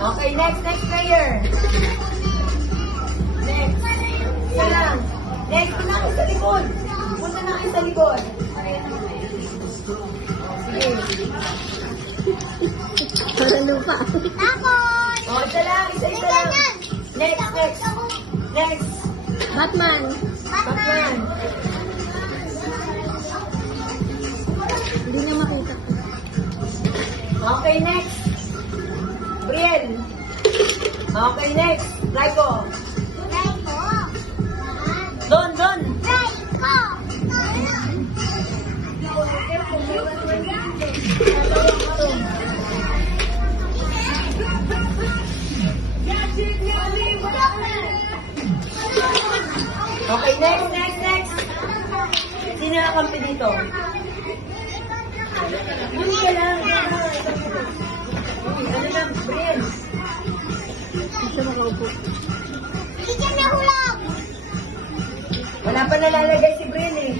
Okay, next player. Next. Isa lang. Next, punta kayo sa likod. Punta na kayo sa likod. Sige. Parang lupa. O, isa lang. Isa lang. Next. Next. Batman. Batman. Hindi na makita. Okay, next. Briel. Okay, next. Raiko. Don. Okay, next. Sino nakampi dito? Hindi ka lang. Ano lang, Briel? Hindi siya makaupo. Wala pa nalalagay si Briel eh.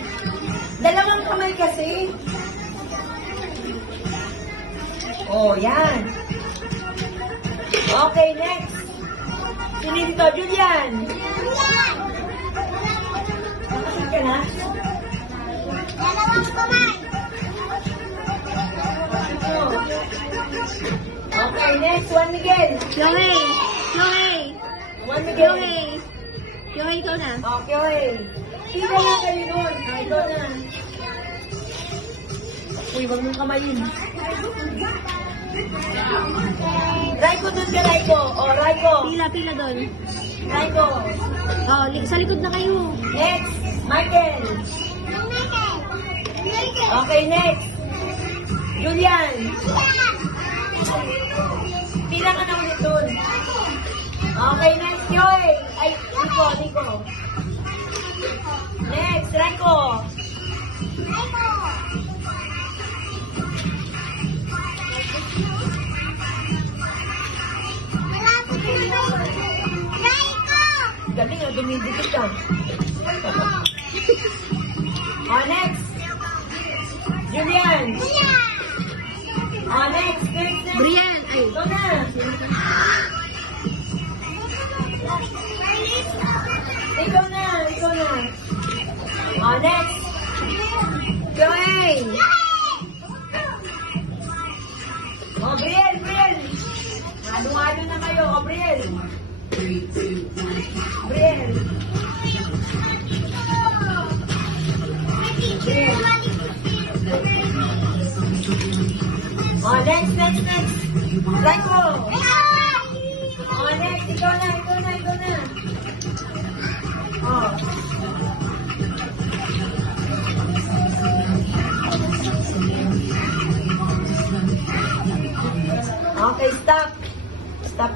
Dalawang kamay kasi. Oh, yan. Okay, next. Sino dito? Julian. Nakasig ka na? Okay, next. Juan Miguel. Yohei! Juan Miguel. Yohei, ikaw na. Okay. Sino na kayo nun? Ito na. Uy, wag mong kamayin. Raiko dun ka, Raiko. O, Raiko. Pila doon. Raiko. Oh, sa likod na kayo. Next. Michael. Okay, next. Julian. Pila ka na ulit dun. Okay, next. Joy. Ay, Nico. Next, Raiko. Galing ah, dumidikit ka. Oh, next. Julian. Oh, next. Brian! Ay! Ito na. Ikaw na. Oh, next. Joey. Oh, Briel. Halo-halo na kayo. Oh, Briel. Briel. Oh, next. Raiko. Oh, next. Ikaw na. Oh. Okay, stop. Stop.